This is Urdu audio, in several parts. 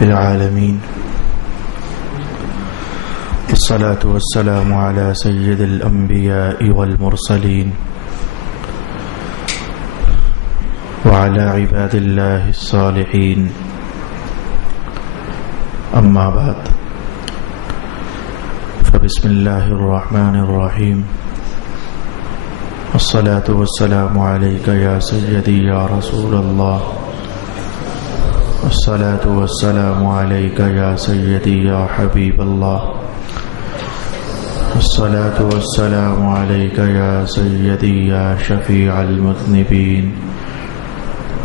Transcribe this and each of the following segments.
العالمين والصلاة والسلام على سيد الأنبياء والمرسلين وعلى عباد الله الصالحين أما بعد فبسم الله الرحمن الرحيم الصلاة والسلام عليك يا سيدي يا رسول الله الصلاة والسلام عليك يا سيدي يا حبيب الله الصلاة والسلام عليك يا سيدي يا شفيع المذنبين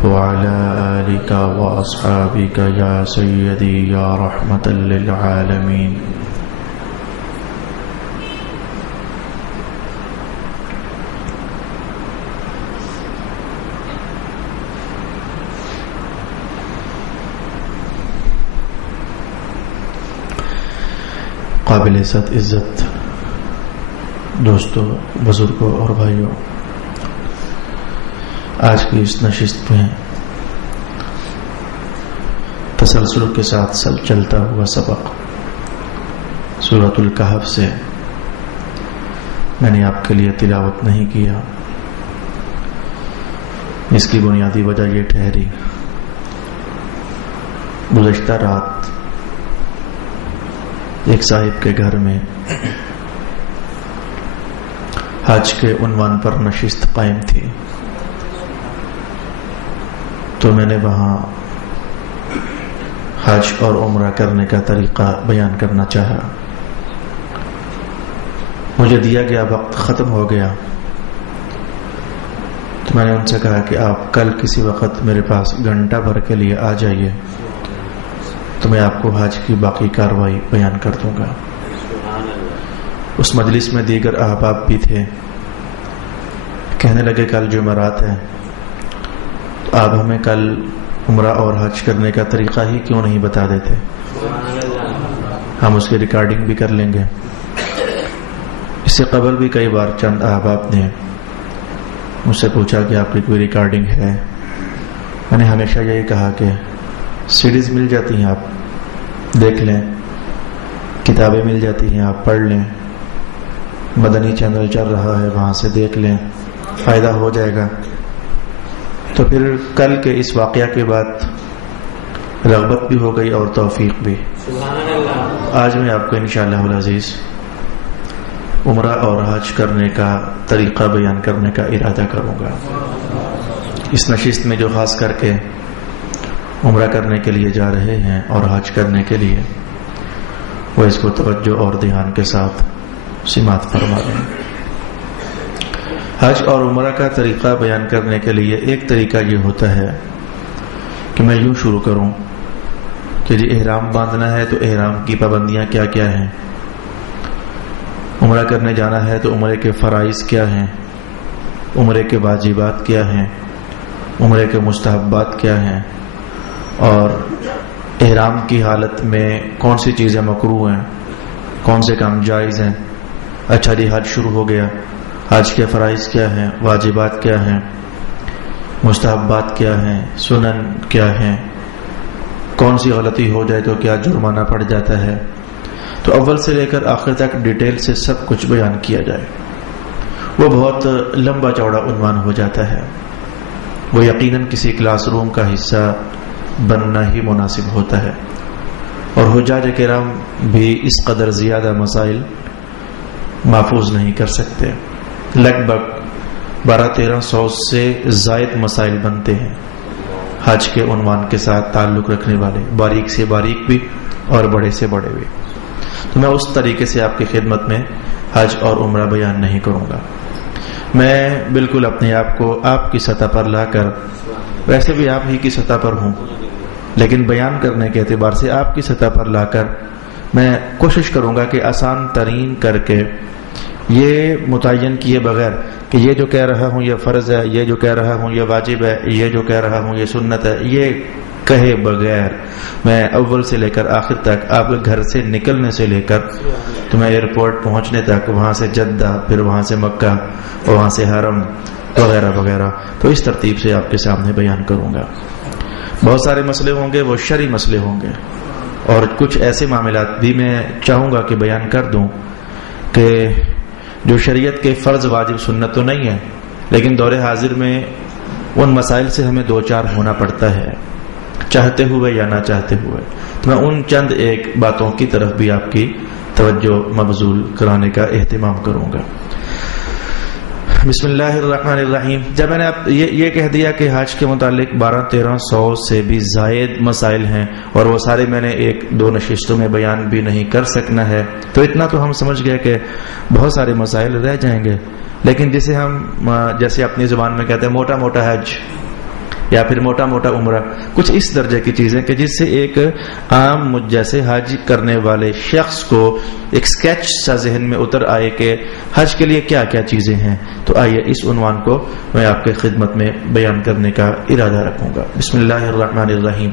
وعلى آلك وأصحابك يا سيدي يا رحمة للعالمين. قابل عزت دوستو، بزرگوں اور بھائیوں، آج کی اس نشست میں تسلسل کے ساتھ چلتا ہوا سبق سورۃ الکہف سے میں نے آپ کے لیے تلاوت نہیں کیا. اس کی بنیادی وجہ یہ ٹھہری، گزشتہ رات ایک صاحب کے گھر میں حج کے عنوان پر نشست قائم تھی، تو میں نے وہاں حج اور عمرہ کرنے کا طریقہ بیان کرنا چاہا. مجھے دیا گیا وقت ختم ہو گیا، تو میں نے ان سے کہا کہ آپ کل کسی وقت میرے پاس گھنٹہ بھر کے لیے آ جائیے، تو میں آپ کو حج کی باقی کارروائی بیان کر دوں گا. اس مجلس میں دیگر احباب بھی تھے. کہنے لگے کل جمعرات ہے، تو آپ ہمیں کل عمرہ اور حج کرنے کا طریقہ ہی کیوں نہیں بتا دیتے، ہم اس کی ریکارڈنگ بھی کر لیں گے. اس سے قبل بھی کئی بار چند احباب نے مجھ سے پوچھا کہ آپ کی کوئی ریکارڈنگ ہے. میں نے ہمیشہ یہی کہا کہ سیڈیز مل جاتی ہیں، آپ دیکھ لیں، کتابیں مل جاتی ہیں، آپ پڑھ لیں، مدنی چینل چل رہا ہے وہاں سے دیکھ لیں، فائدہ ہو جائے گا. تو پھر کل کے اس واقعہ کے بعد رغبت بھی ہو گئی اور توفیق بھی. آج میں آپ کو انشاءاللہ العزیز عمرہ اور حج کرنے کا طریقہ بیان کرنے کا ارادہ کروں گا. اس نشست میں جو خاص کر کے عمرہ کرنے کے لیے جا رہے ہیں اور حج کرنے کے لیے، وہ اس کو توجہ اور دھیان کے ساتھ سماعت فرما لیں. حج اور عمرہ کا طریقہ بیان کرنے کے لیے ایک طریقہ یہ ہوتا ہے کہ میں یوں شروع کروں کہ جی احرام باندھنا ہے تو احرام کی پابندیاں کیا کیا ہیں، عمرہ کرنے جانا ہے تو عمرے کے فرائض کیا ہیں، عمرے کے واجبات کیا ہیں، عمرے کے مستحبات کیا ہیں، اور احرام کی حالت میں کون سی چیزیں مکروہ ہیں، کون سے کام جائز ہیں. اچھا جی حج شروع ہو گیا، حج کے فرائض کیا ہیں، واجبات کیا ہیں، مستحبات کیا ہیں، سنن کیا ہیں، کون سی غلطی ہو جائے تو کیا جرمانہ پڑ جاتا ہے. تو اول سے لے کر آخر تک ڈیٹیل سے سب کچھ بیان کیا جائے. وہ بہت لمبا چوڑا عنوان ہو جاتا ہے، وہ یقیناً کسی کلاس روم کا حصہ بننا ہی مناسب ہوتا ہے. اور حجاج کرام بھی اس قدر زیادہ مسائل محفوظ نہیں کر سکتے. لگ بھگ 1200-1300 سے زائد مسائل بنتے ہیں حج کے عنوان کے ساتھ تعلق رکھنے والے، باریک سے باریک بھی اور بڑے سے بڑے بھی. تو میں اس طریقے سے آپ کی خدمت میں حج اور عمرہ بیان نہیں کروں گا. میں بالکل اپنے آپ کو آپ کی سطح پر لا کر، ویسے بھی آپ ہی کی سطح پر ہوں، لیکن بیان کرنے کے اعتبار سے آپ کی سطح پر لا کر میں کوشش کروں گا کہ آسان ترین کر کے، یہ متعین کیے بغیر کہ یہ جو کہہ رہا ہوں یہ فرض ہے، یہ جو کہہ رہا ہوں یہ واجب ہے، یہ جو کہہ رہا ہوں یہ سنت ہے، یہ کہے بغیر میں اول سے لے کر آخر تک، آپ کے گھر سے نکلنے سے لے کر تمہیں ایئرپورٹ پہنچنے تک، وہاں سے جدہ، پھر وہاں سے مکہ، اور وہاں سے حرم وغیرہ وغیرہ، تو اس ترتیب سے آپ کے سامنے بیان کروں گا. بہت سارے مسئلے ہوں گے، وہ شرعی مسئلے ہوں گے، اور کچھ ایسے معاملات بھی میں چاہوں گا کہ بیان کر دوں کہ جو شریعت کے فرض واجب سنت تو نہیں ہے، لیکن دور حاضر میں ان مسائل سے ہمیں دو چار ہونا پڑتا ہے، چاہتے ہوئے یا نہ چاہتے ہوئے. تو میں ان چند ایک باتوں کی طرف بھی آپ کی توجہ مبذول کرانے کا اہتمام کروں گا. بسم اللہ الرحمن الرحیم. جب میں نے یہ کہہ دیا کہ حج کے متعلق 1200-1300 سے بھی زائد مسائل ہیں اور وہ سارے میں نے ایک دو نشستوں میں بیان بھی نہیں کر سکنا ہے، تو اتنا تو ہم سمجھ گئے کہ بہت سارے مسائل رہ جائیں گے. لیکن جسے ہم جیسے اپنی زبان میں کہتے ہیں موٹا موٹا حج یا پھر موٹا موٹا عمرہ، کچھ اس درجے کی چیزیں کہ جس سے ایک عام مجھ جیسے حج کرنے والے شخص کو ایک سکیچ سا ذہن میں اتر آئے کہ حج کے لیے کیا کیا چیزیں ہیں. تو آئیے اس عنوان کو میں آپ کے خدمت میں بیان کرنے کا ارادہ رکھوں گا. بسم اللہ الرحمن الرحیم.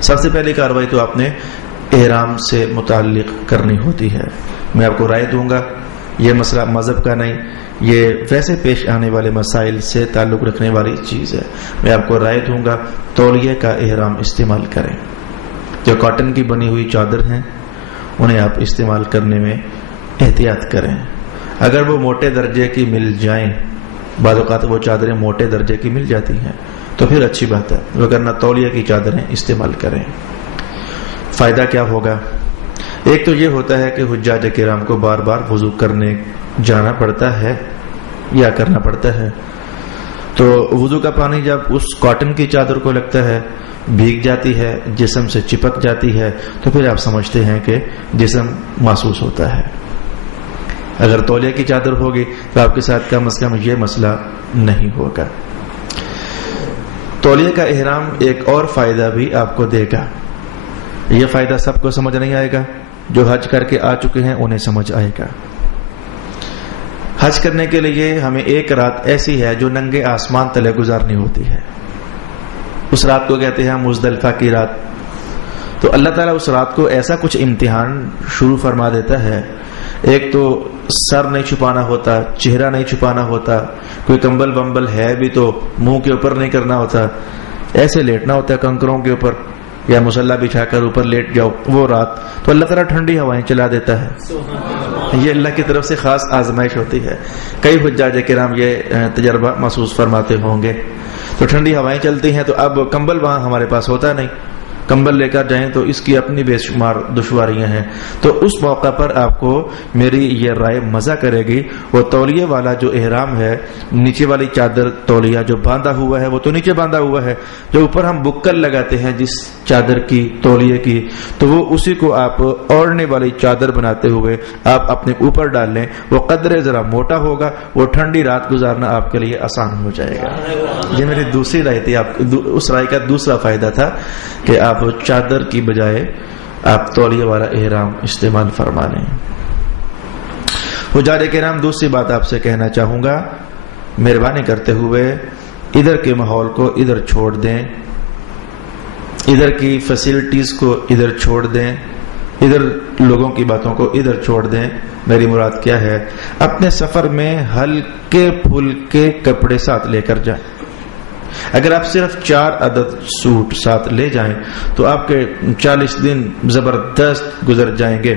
سب سے پہلی کارروائی تو آپ نے احرام سے متعلق کرنی ہوتی ہے. میں آپ کو رائے دوں گا، یہ مسئلہ مذہب کا نہیں، یہ ویسے پیش آنے والے مسائل سے تعلق رکھنے والی چیز ہے. میں آپ کو رائے دوں گا تولیے کا احرام استعمال کریں. جو کاٹن کی بنی ہوئی چادر ہیں انہیں آپ استعمال کرنے میں احتیاط کریں. اگر وہ موٹے درجے کی مل جائیں، بعض اوقات وہ چادریں موٹے درجے کی مل جاتی ہیں تو پھر اچھی بات ہے، وگرنہ تولیے کی چادریں استعمال کریں. فائدہ کیا ہوگا؟ ایک تو یہ ہوتا ہے کہ حجاج کرام کو بار بار وضو کرنے جانا پڑتا ہے یا کرنا پڑتا ہے، تو وضو کا پانی جب اس کاٹن کی چادر کو لگتا ہے، بھیگ جاتی ہے، جسم سے چپک جاتی ہے، تو پھر آپ سمجھتے ہیں کہ جسم محسوس ہوتا ہے. اگر تولیے کی چادر ہوگی تو آپ کے ساتھ کم از کم یہ مسئلہ نہیں ہوگا. تولیے کا احرام ایک اور فائدہ بھی آپ کو دے گا. یہ فائدہ سب کو سمجھ نہیں آئے گا، جو حج کر کے آ چکے ہیں انہیں سمجھ آئے گا. حج کرنے کے لیے ہمیں ایک رات ایسی ہے جو ننگے آسمان تلے گزارنی ہوتی ہے. اس رات کو کہتے ہیں مزدلفہ کی رات. تو اللہ تعالیٰ اس رات کو ایسا کچھ امتحان شروع فرما دیتا ہے. ایک تو سر نہیں چھپانا ہوتا، چہرہ نہیں چھپانا ہوتا، کوئی کمبل بمبل ہے بھی تو منہ کے اوپر نہیں کرنا ہوتا، ایسے لیٹنا ہوتا ہے کنکروں کے اوپر یا مصلی بچھا کر اوپر لیٹ جاؤ. وہ رات تو اللہ تعالیٰ ٹھنڈی ہوائیں چلا دیتا ہے. یہ اللہ کی طرف سے خاص آزمائش ہوتی ہے. کئی حجاج کرام یہ تجربہ محسوس فرماتے ہوں گے. تو ٹھنڈی ہوائیں چلتی ہیں تو اب کمبل وہاں ہمارے پاس ہوتا نہیں، کمبل لے کر جائیں تو اس کی اپنی بے شمار دشواریاں ہیں. تو اس موقع پر آپ کو میری یہ رائے مزہ کرے گی، وہ تولیے والا جو احرام ہے، نیچے والی چادر تولیہ جو باندھا ہوا ہے وہ تو نیچے باندھا ہوا ہے، جو اوپر ہم بکل لگاتے ہیں جس چادر کی تولیے کی، تو وہ اسی کو آپ اوڑھنے والی چادر بناتے ہوئے آپ اپنے اوپر ڈال لیں. وہ قدرے ذرا موٹا ہوگا، وہ ٹھنڈی رات گزارنا آپ کے لیے آسان ہو جائے گا. یہ میری دوسری رائے تھی. آپ اس رائے کا دوسرا فائدہ تھا کہ آپ چادر کی بجائے آپ تولیے والا احرام استعمال فرما لیں. حجاج کرام دوسری بات آپ سے کہنا چاہوں گا، مہربانی کرتے ہوئے ادھر کے ماحول کو ادھر چھوڑ دیں، ادھر کی فیسلٹیز کو ادھر چھوڑ دیں، ادھر لوگوں کی باتوں کو ادھر چھوڑ دیں. میری مراد کیا ہے؟ اپنے سفر میں ہلکے پھلکے کپڑے ساتھ لے کر جائیں. اگر آپ صرف 4 عدد سوٹ ساتھ لے جائیں تو آپ کے 40 دن زبردست گزر جائیں گے.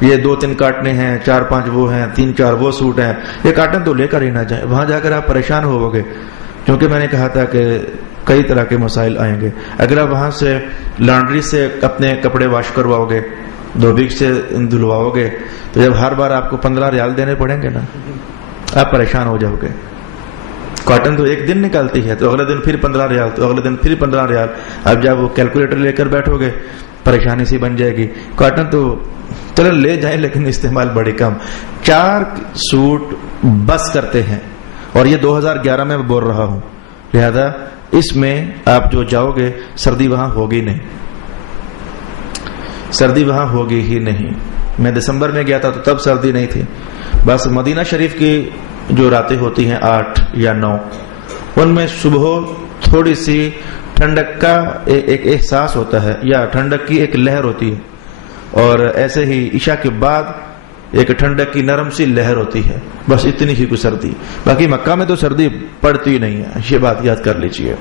یہ 2-3 کاٹنے ہیں، 4-5 وہ ہیں، 3-4 وہ سوٹ ہیں. یہ کاٹن تو لے کر ہی نہ جائیں، وہاں جا کر آپ پریشان ہو گے. کیونکہ میں نے کہا تھا کہ کئی طرح کے مسائل آئیں گے. اگر آپ وہاں سے لانڈری سے اپنے کپڑے واش کرواؤ گے، دھوبی سے دھلواؤ گے، تو جب ہر بار آپ کو 15 ریال دینے پڑیں گے نا، آپ پریشان ہو جاؤ گے. کاٹن تو ایک دن نکالتی ہے، تو اگلے دن پھر 15 ریال، تو اگلے دن پھر 15 ریال. اب جب وہ کیلکولیٹر لے کر بیٹھو گے پریشانی سی بن جائے گی. کاٹن تو چلو لے جائیں لیکن استعمال بڑی کم. 4 سوٹ بس کرتے ہیں، اور یہ 2011 میں بول رہا ہوں، لہذا اس میں آپ جو جاؤ گے سردی وہاں ہوگی نہیں، سردی وہاں ہوگی ہی نہیں. میں دسمبر میں گیا تھا تو تب سردی نہیں تھی. بس مدینہ شریف کی جو راتیں ہوتی ہیں 8 یا 9، ان میں صبح تھوڑی سی ٹھنڈک کا ایک احساس ہوتا ہے، یا ٹھنڈک کی ایک لہر ہوتی ہے، اور ایسے ہی عشاء کے بعد ایک ٹھنڈک کی نرم سی لہر ہوتی ہے. بس اتنی ہی کوئی سردی. باقی مکہ میں تو سردی پڑتی نہیں ہے، یہ بات یاد کر لیجئے.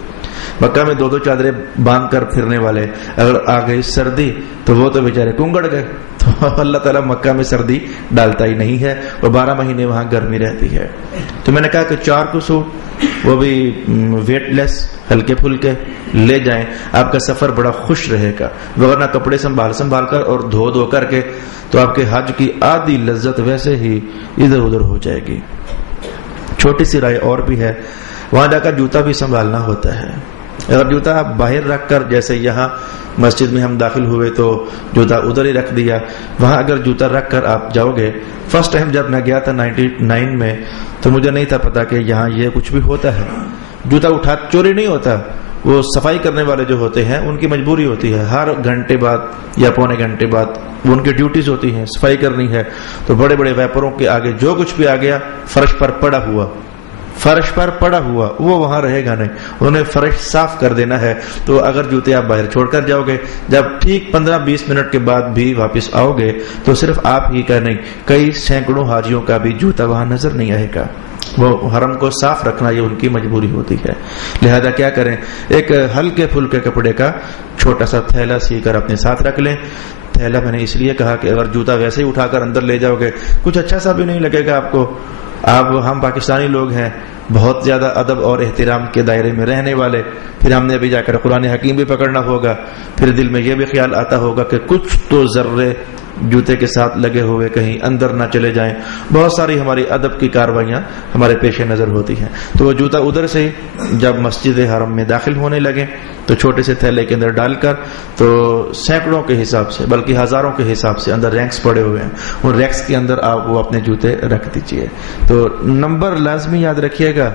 مکہ میں 2 چادریں باندھ کر پھرنے والے اگر آ گئی سردی تو وہ تو بیچارے کنگڑ گئے. تو اللہ تعالیٰ مکہ میں سردی ڈالتا ہی نہیں ہے اور 12 مہینے وہاں گرمی رہتی ہے. تو میں نے کہا کہ 4 کو سوٹ وہ بھی ویٹ لیس ہلکے پھلکے لے جائیں, آپ کا سفر بڑا خوش رہے گا. ورنہ کپڑے سنبھال کر اور دھو کر کے تو آپ کے حج کی آدھی لذت ویسے ہی ادھر ادھر ہو جائے گی. چھوٹی سی رائے اور بھی ہے, وہاں جا کر جوتا بھی سنبھالنا ہوتا ہے. اگر جوتا آپ باہر رکھ کر, جیسے یہاں مسجد میں ہم داخل ہوئے تو جوتا ادھر ہی رکھ دیا, وہاں اگر جوتا رکھ کر آپ جاؤ گے, فرسٹ ٹائم جب میں گیا تھا 99 میں تو مجھے نہیں تھا پتا کہ یہاں یہ کچھ بھی ہوتا ہے. جوتا اٹھا چوری نہیں ہوتا, وہ صفائی کرنے والے جو ہوتے ہیں ان کی مجبوری ہوتی ہے, ہر گھنٹے بعد یا پونے گھنٹے بعد وہ ان کی ڈیوٹیز ہوتی ہیں, صفائی کرنی ہے. تو بڑے بڑے ویپروں کے آگے جو کچھ بھی آ گیا فرش پر پڑا ہوا وہ وہاں رہے گا نہیں, انہیں فرش صاف کر دینا ہے. تو اگر جوتے آپ باہر چھوڑ کر جاؤ گے, جب ٹھیک 15-20 منٹ کے بعد بھی واپس آؤ گے تو صرف آپ ہی کا نہیں, کئی سینکڑوں حاجیوں کا بھی جوتا وہاں نظر نہیں آئے گا. وہ حرم کو صاف رکھنا یہ ان کی مجبوری ہوتی ہے. لہذا کیا کریں, ایک ہلکے پھلکے کپڑے کا چھوٹا سا تھیلا سی کر اپنے ساتھ رکھ لیں. تھیلا میں نے اس لیے کہا کہ اگر جوتا ویسے ہی اٹھا کر اندر لے جاؤ گے کچھ اچھا سا بھی نہیں لگے گا آپ کو. ہم پاکستانی لوگ ہیں, بہت زیادہ ادب اور احترام کے دائرے میں رہنے والے, پھر ہم نے ابھی جا کر قرآن حکیم بھی پکڑنا ہوگا, پھر دل میں یہ بھی خیال آتا ہوگا کہ کچھ تو ذرے جوتے کے ساتھ لگے ہوئے کہیں اندر نہ چلے جائیں. بہت ساری ہماری ادب کی کاروائیاں ہمارے پیش نظر ہوتی ہیں. تو وہ جوتا ادھر سے جب مسجد حرم میں داخل ہونے لگے تو چھوٹے سے تھیلے کے اندر ڈال کر تو سینکڑوں کے حساب سے بلکہ ہزاروں کے حساب سے اندر رینکس پڑے ہوئے ہیں, ان ریکس کے اندر آپ وہ اپنے جوتے رکھ دیجئے. تو نمبر لازمی یاد رکھیے گا,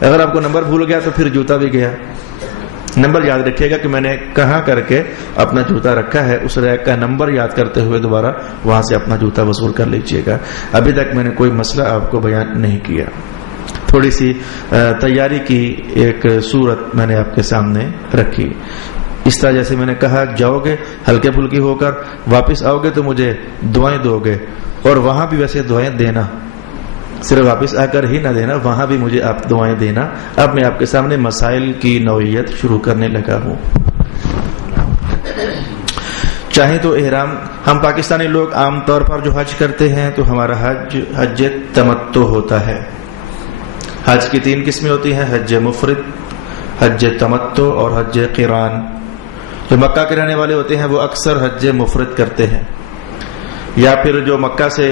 اگر آپ کو نمبر بھول گیا تو پھر جوتا بھی گیا. نمبر یاد رکھیے گا کہ میں نے کہاں کر کے اپنا جوتا رکھا ہے, اس ریک کا نمبر یاد کرتے ہوئے دوبارہ وہاں سے اپنا جوتا وصول کر لیجئے گا. ابھی تک میں نے کوئی مسئلہ آپ کو بیان نہیں کیا. تھوڑی سی تیاری کی ایک صورت میں نے آپ کے سامنے رکھی. اس طرح جیسے میں نے کہا جاؤ گے ہلکے پھلکی ہو کر, واپس آؤ گے تو مجھے دعائیں دو گے, اور وہاں بھی ویسے دعائیں دینا, صرف واپس آ کر ہی نہ دینا, وہاں بھی مجھے آپ دعائیں دینا. اب میں آپ کے سامنے مسائل کی نوعیت شروع کرنے لگا ہوں. چاہیں تو احرام, ہم پاکستانی لوگ عام طور پر جو حج کرتے ہیں تو ہمارا حج تمتع ہوتا ہے. حج کی 3 قسمیں ہوتی ہیں, حج مفرد, حج تمتع اور حج قران. جو مکہ کے رہنے والے ہوتے ہیں وہ اکثر حج مفرد کرتے ہیں, یا پھر جو مکہ سے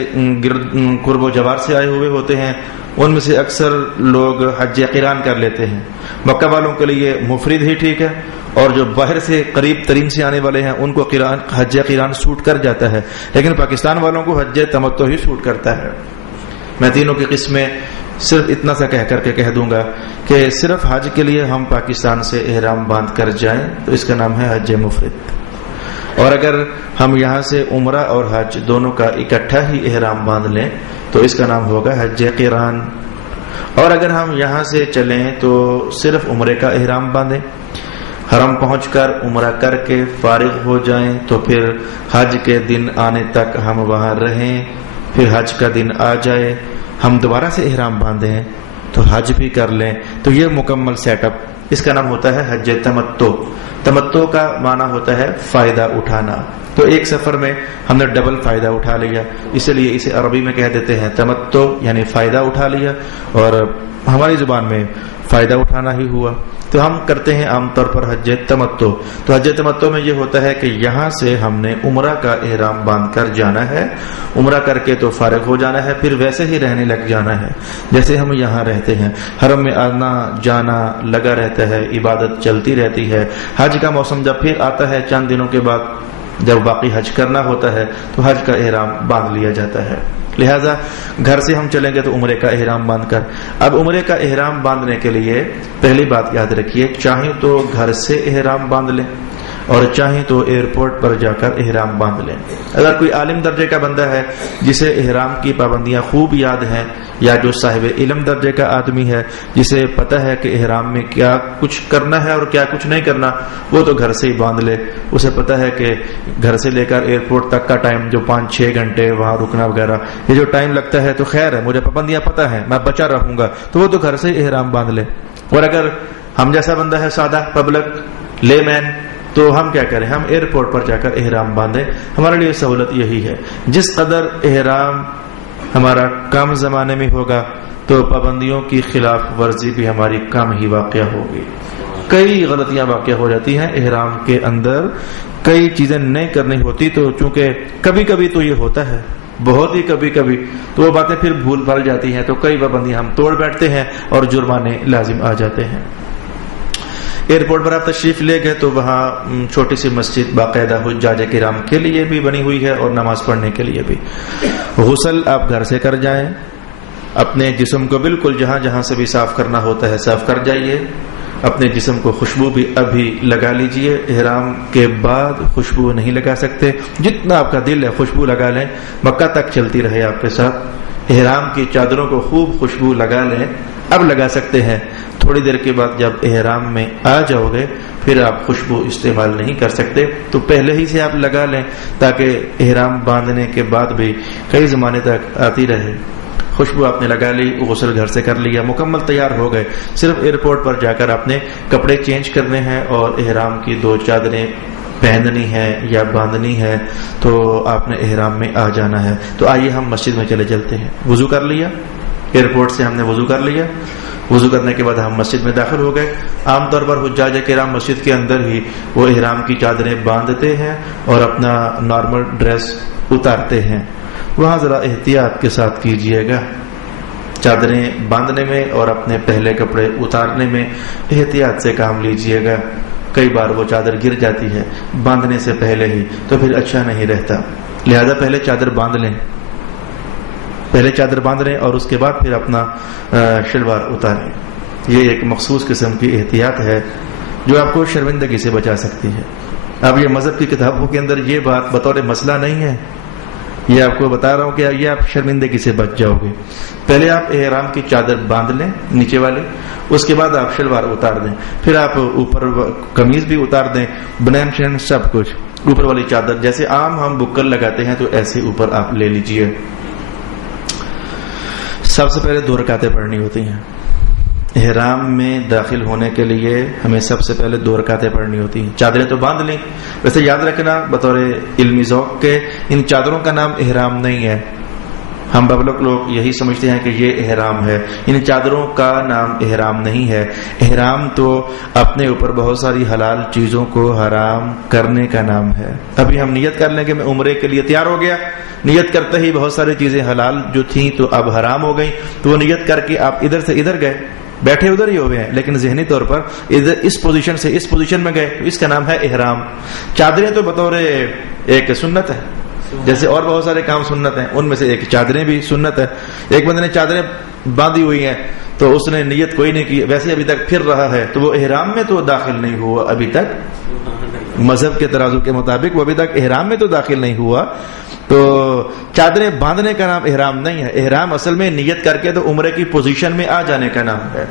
قرب و جوار سے آئے ہوئے ہوتے ہیں ان میں سے اکثر لوگ حج قران کر لیتے ہیں. مکہ والوں کے لیے مفرد ہی ٹھیک ہے, اور جو باہر سے قریب ترین سے آنے والے ہیں ان کو حج قران سوٹ کر جاتا ہے, لیکن پاکستان والوں کو حج تمتع ہی سوٹ کرتا ہے. میں تینوں کی قسمیں صرف اتنا سا کہہ کر کے کہہ دوں گا کہ صرف حج کے لیے ہم پاکستان سے احرام باندھ کر جائیں تو اس کا نام ہے حج مفرد, اور اگر ہم یہاں سے عمرہ اور حج دونوں کا اکٹھا ہی احرام باندھ لیں تو اس کا نام ہوگا حج قران. اور اگر ہم یہاں سے چلیں تو صرف عمرے کا احرام باندھیں, حرم پہنچ کر عمرہ کر کے فارغ ہو جائیں تو پھر حج کے دن آنے تک ہم وہاں رہیں, پھر حج کا دن آ جائے ہم دوبارہ سے احرام باندھیں تو حج بھی کر لیں. تو یہ مکمل سیٹ اپ, اس کا نام ہوتا ہے حج تمتع. تمتع کا معنی ہوتا ہے فائدہ اٹھانا. تو ایک سفر میں ہم نے ڈبل فائدہ اٹھا لیا, اس لیے اسے عربی میں کہہ دیتے ہیں تمتع, یعنی فائدہ اٹھا لیا, اور ہماری زبان میں فائدہ اٹھانا ہی ہوا. تو ہم کرتے ہیں عام طور پر حج تمتع. تو حج تمتع میں یہ ہوتا ہے کہ یہاں سے ہم نے عمرہ کا احرام باندھ کر جانا ہے, عمرہ کر کے تو فارغ ہو جانا ہے, پھر ویسے ہی رہنے لگ جانا ہے جیسے ہم یہاں رہتے ہیں. حرم میں آنا جانا لگا رہتا ہے, عبادت چلتی رہتی ہے. حج کا موسم جب پھر آتا ہے چند دنوں کے بعد, جب باقی حج کرنا ہوتا ہے تو حج کا احرام باندھ لیا جاتا ہے. لہذا گھر سے ہم چلیں گے تو عمرے کا احرام باندھ کر. اب عمرے کا احرام باندھنے کے لیے پہلی بات یاد رکھیے, چاہیں تو گھر سے احرام باندھ لیں اور چاہیں تو ایئرپورٹ پر جا کر احرام باندھ لیں. اگر کوئی عالم درجے کا بندہ ہے جسے احرام کی پابندیاں خوب یاد ہیں, یا جو صاحب علم درجے کا آدمی ہے جسے پتہ ہے کہ احرام میں کیا کچھ کرنا ہے اور کیا کچھ نہیں کرنا, وہ تو گھر سے ہی باندھ لے. اسے پتہ ہے کہ گھر سے لے کر ایئرپورٹ تک کا ٹائم جو 5-6 گھنٹے وہاں رکنا وغیرہ, یہ جو ٹائم لگتا ہے تو خیر ہے, مجھے پابندیاں پتہ ہیں, میں بچا رہوں گا, تو وہ تو گھر سے ہی احرام باندھ لے. اور اگر ہم جیسا بندہ ہے سادہ پبلک لے مین، تو ہم کیا کریں؟ ہم ایئرپورٹ پر جا کر احرام باندھیں. ہمارے لیے سہولت یہی ہے. جس قدر احرام ہمارا کم زمانے میں ہوگا تو پابندیوں کی خلاف ورزی بھی ہماری کم ہی واقع ہوگی. کئی غلطیاں واقع ہو جاتی ہیں احرام کے اندر، کئی چیزیں نہیں کرنی ہوتی، تو چونکہ کبھی کبھی تو یہ ہوتا ہے، بہت ہی کبھی کبھی تو وہ باتیں پھر بھول بھال جاتی ہیں، تو کئی پابندیاں ہم توڑ بیٹھتے ہیں اور جرمانے لازم آ جاتے ہیں. ایئرپورٹ پر آپ تشریف لے گئے تو وہاں چھوٹی سی مسجد باقاعدہ حجاج کرام کے لیے بھی بنی ہوئی ہے اور نماز پڑھنے کے لیے بھی. غسل آپ گھر سے کر جائیں، اپنے جسم کو بالکل جہاں جہاں سے بھی صاف کرنا ہوتا ہے صاف کر جائیے. اپنے جسم کو خوشبو بھی ابھی لگا لیجئے. احرام کے بعد خوشبو نہیں لگا سکتے. جتنا آپ کا دل ہے خوشبو لگا لیں، مکہ تک چلتی رہے آپ کے ساتھ. احرام کی چادروں کو خوب خوشبو لگا لیں. اب لگا سکتے ہیں. تھوڑی دیر کے بعد جب احرام میں آ جاؤ گے پھر آپ خوشبو استعمال نہیں کر سکتے، تو پہلے ہی سے آپ لگا لیں تاکہ احرام باندھنے کے بعد بھی کئی زمانے تک آتی رہے. خوشبو آپ نے لگا لی، غسل گھر سے کر لیا، مکمل تیار ہو گئے. صرف ایئرپورٹ پر جا کر آپ نے کپڑے چینج کرنے ہیں اور احرام کی 2 چادریں پہننی ہے یا باندھنی ہے، تو آپ نے احرام میں آ جانا ہے. تو آئیے ہم مسجد میں چلتے ہیں. وضو کر لیا، ایئرپورٹ سے ہم نے وضو کر لیا. وضو کرنے کے بعد ہم مسجد میں داخل ہو گئے. عام طور پر حجاج کرام مسجد کے اندر ہی وہ احرام کی چادریں باندھتے ہیں اور اپنا نارمل ڈریس اتارتے ہیں. وہاں ذرا احتیاط کے ساتھ کیجیے گا. چادریں باندھنے میں اور اپنے پہلے کپڑے اتارنے میں احتیاط سے کام لیجیے گا. کئی بار وہ چادر گر جاتی ہے باندھنے سے پہلے ہی، تو پھر اچھا نہیں رہتا. لہذا پہلے چادر باندھ لیں، پہلے چادر باندھ لیں اور اس کے بعد پھر اپنا شلوار اتاریں. یہ ایک مخصوص قسم کی احتیاط ہے جو آپ کو شرمندگی سے بچا سکتی ہے. اب یہ مذہب کی کتابوں کے اندر یہ بات بطور مسئلہ نہیں ہے، یہ آپ کو بتا رہا ہوں کہ یہ آپ شرمندگی سے بچ جاؤ گے. پہلے آپ احرام کی چادر باندھ لیں نیچے والے، اس کے بعد آپ شلوار اتار دیں. پھر آپ اوپر قمیض بھی اتار دیں، بنین شین سب کچھ. اوپر والی چادر جیسے عام ہم بکل لگاتے ہیں تو ایسے اوپر آپ لے لیجئے. سب سے پہلے 2 رکعتیں پڑھنی ہوتی ہیں. احرام میں داخل ہونے کے لیے ہمیں سب سے پہلے 2 رکعتیں پڑھنی ہوتی ہیں. چادریں تو باندھ لیں. ویسے یاد رکھنا بطور علمی ذوق کے، ان چادروں کا نام احرام نہیں ہے. ہم پبلک لوگ یہی سمجھتے ہیں کہ یہ احرام ہے. ان چادروں کا نام احرام نہیں ہے. احرام تو اپنے اوپر بہت ساری حلال چیزوں کو حرام کرنے کا نام ہے. ابھی ہم نیت کر لیں کہ میں عمرے کے لیے تیار ہو گیا، نیت کرتے ہی بہت ساری چیزیں حلال جو تھیں تو اب حرام ہو گئی، تو وہ نیت کر کے آپ ادھر سے ادھر گئے، بیٹھے ادھر ہی ہوئے ہیں لیکن ذہنی طور پر ادھر اس پوزیشن سے اس پوزیشن میں گئے، اس کا نام ہے احرام. چادریں تو بطور ایک سنت ہے، جیسے اور بہت سارے کام سنت ہیں، ان میں سے ایک چادریں بھی سنت ہے. ایک بندے نے چادریں باندھی ہوئی ہیں تو اس نے نیت کوئی نہیں کی، ویسے ابھی تک پھر رہا ہے، تو وہ احرام میں تو داخل نہیں ہوا ابھی تک. مذہب کے ترازو کے مطابق وہ ابھی تک احرام میں تو داخل نہیں ہوا. تو چادریں باندھنے کا نام احرام نہیں ہے. احرام اصل میں نیت کر کے تو عمرے کی پوزیشن میں آ جانے کا نام ہے.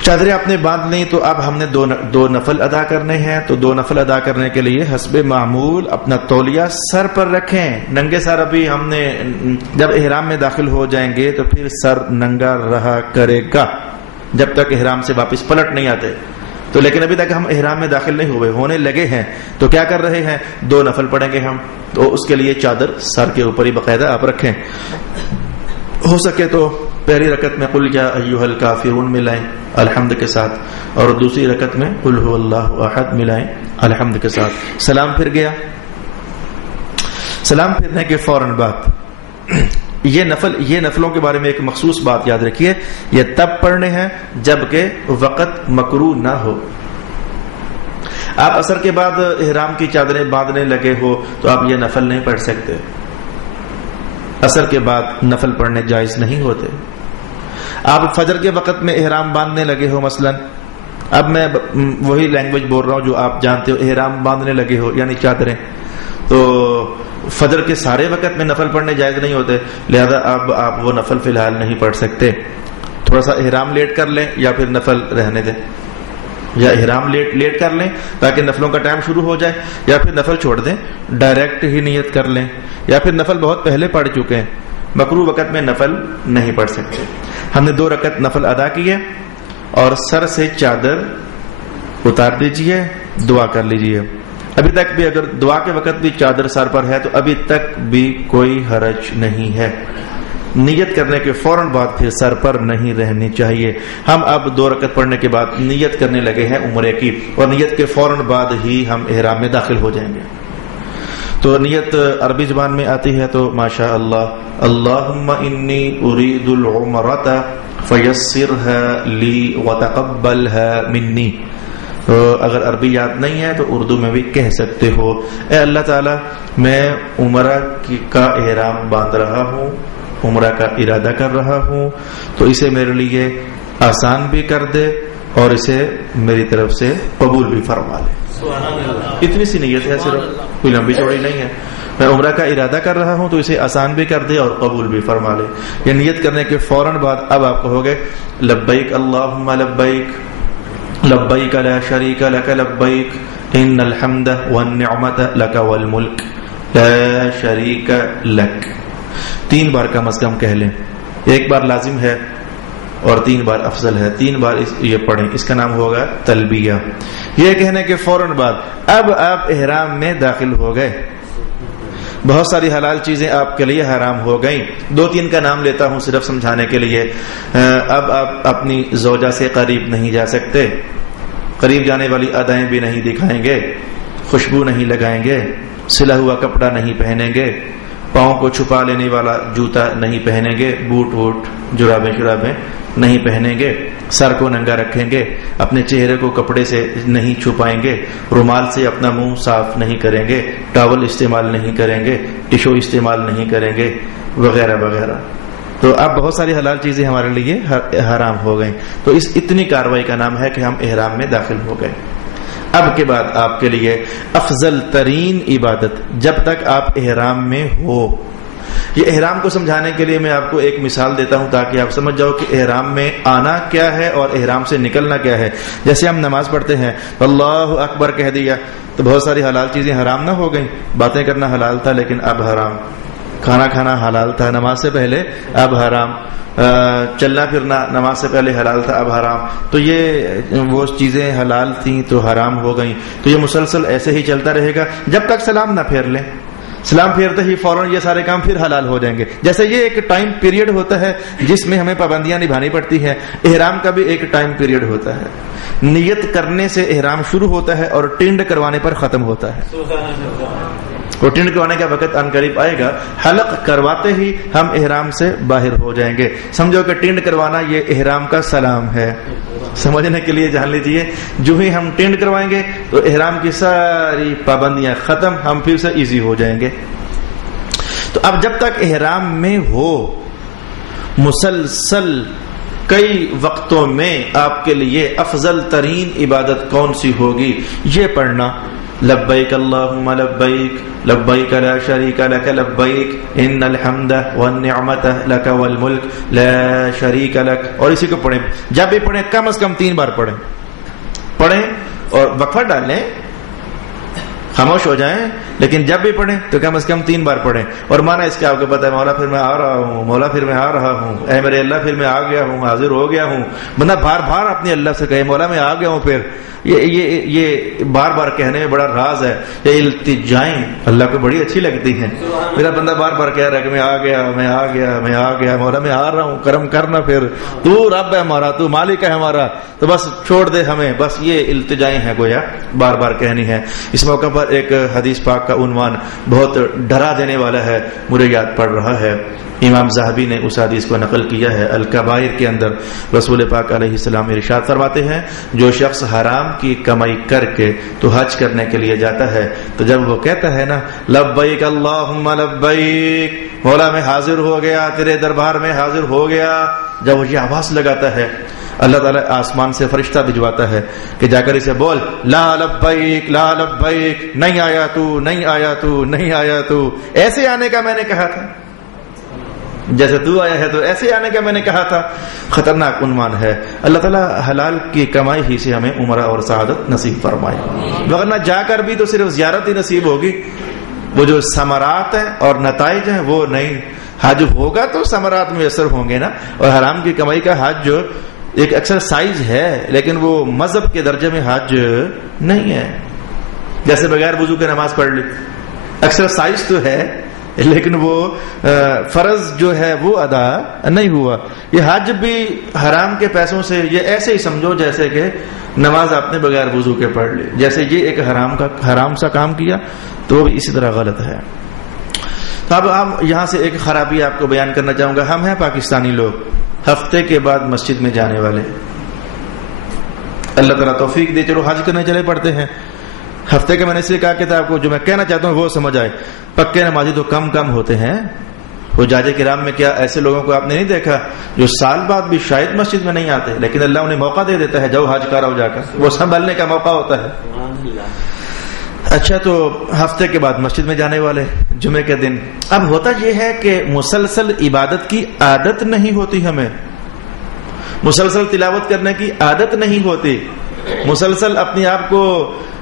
چادریں آپ نے باندھ لیں تو اب ہم نے 2 نفل ادا کرنے ہیں. تو 2 نفل ادا کرنے کے لیے حسب معمول اپنا تولیہ سر پر رکھیں. ننگے سر ابھی ہم نے جب احرام میں داخل ہو جائیں گے تو پھر سر ننگا رہا کرے گا جب تک احرام سے واپس پلٹ نہیں آتے. تو لیکن ابھی تک ہم احرام میں داخل نہیں ہوئے، ہونے لگے ہیں، تو کیا کر رہے ہیں؟ 2 نفل پڑھیں گے ہم. تو اس کے لیے چادر سر کے اوپر ہی باقاعدہ آپ رکھیں. ہو سکے تو پہلی رکعت میں قل یا ایھا الکافرون ملائیں الحمد کے ساتھ، اور دوسری رکعت میں قل ھو اللہ احد ملائیں الحمد کے ساتھ. سلام پھر گیا. سلام پھرنے کے فوراً بعد یہ نفلوں کے بارے میں ایک مخصوص بات یاد رکھیے، یہ تب پڑھنے ہیں جبکہ وقت مکروہ نہ ہو. آپ عصر کے بعد احرام کی چادریں باندھنے لگے ہو تو آپ یہ نفل نہیں پڑھ سکتے. عصر کے بعد نفل پڑھنے جائز نہیں ہوتے. آپ فجر کے وقت میں احرام باندھنے لگے ہو، مثلا اب میں وہی لینگویج بول رہا ہوں جو آپ جانتے ہو، احرام باندھنے لگے ہو یعنی چادریں، تو فجر کے سارے وقت میں نفل پڑھنے جائز نہیں ہوتے. لہذا اب آپ وہ نفل فی الحال نہیں پڑھ سکتے. تھوڑا سا احرام لیٹ کر لیں یا پھر نفل رہنے دیں، یا احرام لیٹ کر لیں تاکہ نفلوں کا ٹائم شروع ہو جائے، یا پھر نفل چھوڑ دیں ڈائریکٹ ہی نیت کر لیں، یا پھر نفل بہت پہلے پڑھ چکے ہیں، مکروہ وقت میں نفل نہیں پڑھ سکتے. ہم نے 2 رکعت نفل ادا کیے. اور سر سے چادر اتار دیجئے، دعا کر لیجئے. ابھی تک بھی اگر دعا کے وقت بھی چادر سر پر ہے تو ابھی تک بھی کوئی حرج نہیں ہے. نیت کرنے کے فوراً بعد پھر سر پر نہیں رہنی چاہیے. ہم اب 2 رکعت پڑھنے کے بعد نیت کرنے لگے ہیں عمرے کی، اور نیت کے فوراً بعد ہی ہم احرام میں داخل ہو جائیں گے. تو نیت عربی زبان میں آتی ہے تو ماشاء اللہ، اللہم انی ارید العمرۃ فیسرها لی وتقبلها منی. تو اگر عربی یاد نہیں ہے تو اردو میں بھی کہہ سکتے ہو، اے اللہ تعالی میں عمرہ کا احرام باندھ رہا ہوں، عمرہ کا ارادہ کر رہا ہوں، تو اسے میرے لیے آسان بھی کر دے اور اسے میری طرف سے قبول بھی فرما لے. اتنی سی نیت ہے، صرف کوئی لمبی چوڑی نہیں ہے. میں عمرہ کا ارادہ کر رہا ہوں تو اسے آسان بھی کر دے اور قبول بھی فرما لے. یہ نیت کرنے کے فوراً بعد اب آپ کہو گے لبیک اللہم لبیک لبیک لا شریک لک لبیک ان الحمد والنعمت لک والملک لا شریک لک. 3 بار کم از کم کہہ لیں. 1 بار لازم ہے اور 3 بار افضل ہے. 3 بار یہ پڑھیں، اس کا نام ہوگا تلبیہ. یہ کہنے کے فوراً بعد اب آپ احرام میں داخل ہو گئے. بہت ساری حلال چیزیں آپ کے لیے حرام ہو گئیں. 2-3 کا نام لیتا ہوں صرف سمجھانے کے لیے. اب آپ اپنی زوجہ سے قریب نہیں جا سکتے، قریب جانے والی ادائیں بھی نہیں دکھائیں گے، خوشبو نہیں لگائیں گے، سلا ہوا کپڑا نہیں پہنیں گے، پاؤں کو چھپا لینے والا جوتا نہیں پہنیں گے، بوٹ ووٹ جرابیں نہیں پہنیں گے، سر کو ننگا رکھیں گے، اپنے چہرے کو کپڑے سے نہیں چھپائیں گے، رومال سے اپنا منہ صاف نہیں کریں گے، ٹاول استعمال نہیں کریں گے، ٹشو استعمال نہیں کریں گے، وغیرہ وغیرہ. تو اب بہت ساری حلال چیزیں ہمارے لیے حرام ہو گئیں. تو اس اتنی کاروائی کا نام ہے کہ ہم احرام میں داخل ہو گئے. اب کے بعد آپ کے لیے افضل ترین عبادت جب تک آپ احرام میں ہو. یہ احرام کو سمجھانے کے لیے میں آپ کو ایک مثال دیتا ہوں تاکہ آپ سمجھ جاؤ کہ احرام میں آنا کیا ہے اور احرام سے نکلنا کیا ہے. جیسے ہم نماز پڑھتے ہیں اللہ اکبر کہہ دیا تو بہت ساری حلال چیزیں حرام نہ ہو گئیں. باتیں کرنا حلال تھا لیکن اب حرام، کھانا کھانا حلال تھا نماز سے پہلے اب حرام، چلنا پھرنا نماز سے پہلے حلال تھا اب حرام. تو یہ وہ چیزیں حلال تھیں تو حرام ہو گئیں. تو یہ مسلسل ایسے ہی چلتا رہے گا جب تک سلام نہ پھیر لیں. سلام پھیرتے ہی فوراً یہ سارے کام پھر حلال ہو جائیں گے. جیسے یہ ایک ٹائم پیریڈ ہوتا ہے جس میں ہمیں پابندیاں نبھانی پڑتی ہے، احرام کا بھی ایک ٹائم پیریڈ ہوتا ہے. نیت کرنے سے احرام شروع ہوتا ہے اور ٹنڈ کروانے پر ختم ہوتا ہے. وہ ٹنڈ کروانے کا وقت ان قریب آئے گا. حلق کرواتے ہی ہم احرام سے باہر ہو جائیں گے. سمجھو کہ ٹنڈ کروانا یہ احرام کا سلام ہے. سمجھنے کے لیے جان لیجئے جو ہی ہم ٹنڈ کروائیں گے تو احرام کی ساری پابندیاں ختم، ہم پھر سے ایزی ہو جائیں گے. تو اب جب تک احرام میں ہو مسلسل کئی وقتوں میں آپ کے لیے افضل ترین عبادت کون سی ہوگی یہ پڑھنا. لبیک اللہم لبیک لبیک لا شریک لک لبیک ان الحمد والنعمت لک والملک لا شریک لک. اور اسی کو پڑھیں. جب بھی پڑھیں کم از کم 3 بار پڑھیں اور وقفہ ڈالیں، خاموش ہو جائیں، لیکن جب بھی پڑھیں تو کم از کم 3 بار پڑھیں. اور مانا اس کے آپ کو پتا ہے مولا پھر میں آ رہا ہوں، مولا پھر میں آ رہا ہوں، اے میرے اللہ پھر میں آ گیا ہوں، حاضر ہو گیا ہوں. بندہ بار بار اپنے اللہ سے کہے مولا میں آ گیا ہوں. پھر یہ بار بار کہنے میں بڑا راز ہے. یہ التجائیں اللہ کو بڑی اچھی لگتی ہیں. میرا بندہ بار بار کہہ رہا ہے کہ میں آ گیا میں آ گیا میں آ گیا، مولا میں آ رہا ہوں، کرم کرنا، پھر تو رب ہے ہمارا، تو مالک ہے ہمارا، تو بس چھوڑ دے ہمیں. بس یہ التجائیں ہیں گویا بار بار کہنی ہے. اس موقع پر ایک حدیث پاک کا عنوان بہت ڈرا دینے والا ہے، مجھے یاد پڑ رہا ہے. امام زاہبی نے اس حدیث کو نقل کیا ہے الکبائر کے اندر. رسول پاک علیہ السلام ارشاد فرماتے ہیں جو شخص حرام کی کمائی کر کے تو حج کرنے کے لیے جاتا ہے تو جب وہ کہتا ہے نا لبیک اللہم لبیک، مولا میں حاضر ہو گیا، تیرے دربار میں حاضر ہو گیا، جب وہ یہ آواز لگاتا ہے اللہ تعالیٰ آسمان سے فرشتہ بھجواتا ہے کہ جا کر اسے بول لا لبیک لا لبیک، نہیں آیا تو نہیں آیا تو نہیں آیا تو، ایسے آنے کا میں نے کہا تھا، جیسے تو آیا ہے تو ایسے آنے کا میں نے کہا تھا. خطرناک عنوان ہے. اللہ تعالیٰ حلال کی کمائی ہی سے ہمیں عمرہ اور سعادت نصیب فرمائے، ورنہ جا کر بھی تو صرف زیارت ہی نصیب ہوگی. وہ جو ثمرات ہیں اور نتائج ہیں وہ نہیں. حج ہوگا تو ثمرات میسر ہوں گے نا. اور حرام کی کمائی کا حج جو ایک ایکسرسائز ہے لیکن وہ مذہب کے درجے میں حج نہیں ہے. جیسے بغیر وضو کے نماز پڑھ لی، ایکسرسائز تو ہے لیکن وہ فرض جو ہے وہ ادا نہیں ہوا. یہ حج بھی حرام کے پیسوں سے، یہ ایسے ہی سمجھو جیسے کہ نماز آپ نے بغیر وضو کے پڑھ لی. جیسے یہ ایک حرام سا کام کیا تو وہ بھی اسی طرح غلط ہے. تو اب ہم یہاں سے ایک خرابی آپ کو بیان کرنا چاہوں گا. ہم ہیں پاکستانی لوگ ہفتے کے بعد مسجد میں جانے والے. اللہ تعالیٰ توفیق دے، چلو حج کرنے چلے پڑتے ہیں. ہفتے کے میں نے اس لیے کہا کہ آپ کو جو میں کہنا چاہتا ہوں وہ سمجھ آئے. پکے نمازی تو کم ہوتے ہیں. حجاج کرام میں کیا ایسے لوگوں کو آپ نے نہیں دیکھا جو سال بعد بھی شاید مسجد میں نہیں آتے، لیکن اللہ انہیں موقع دے دیتا ہے، جاؤ حج کراؤ جا کر. وہ سنبھلنے کا موقع ہوتا ہے. اچھا، تو ہفتے کے بعد مسجد میں جانے والے جمعے کے دن. اب ہوتا یہ ہے کہ مسلسل عبادت کی عادت نہیں ہوتی، ہمیں مسلسل تلاوت کرنے کی عادت نہیں ہوتی، مسلسل اپنے آپ کو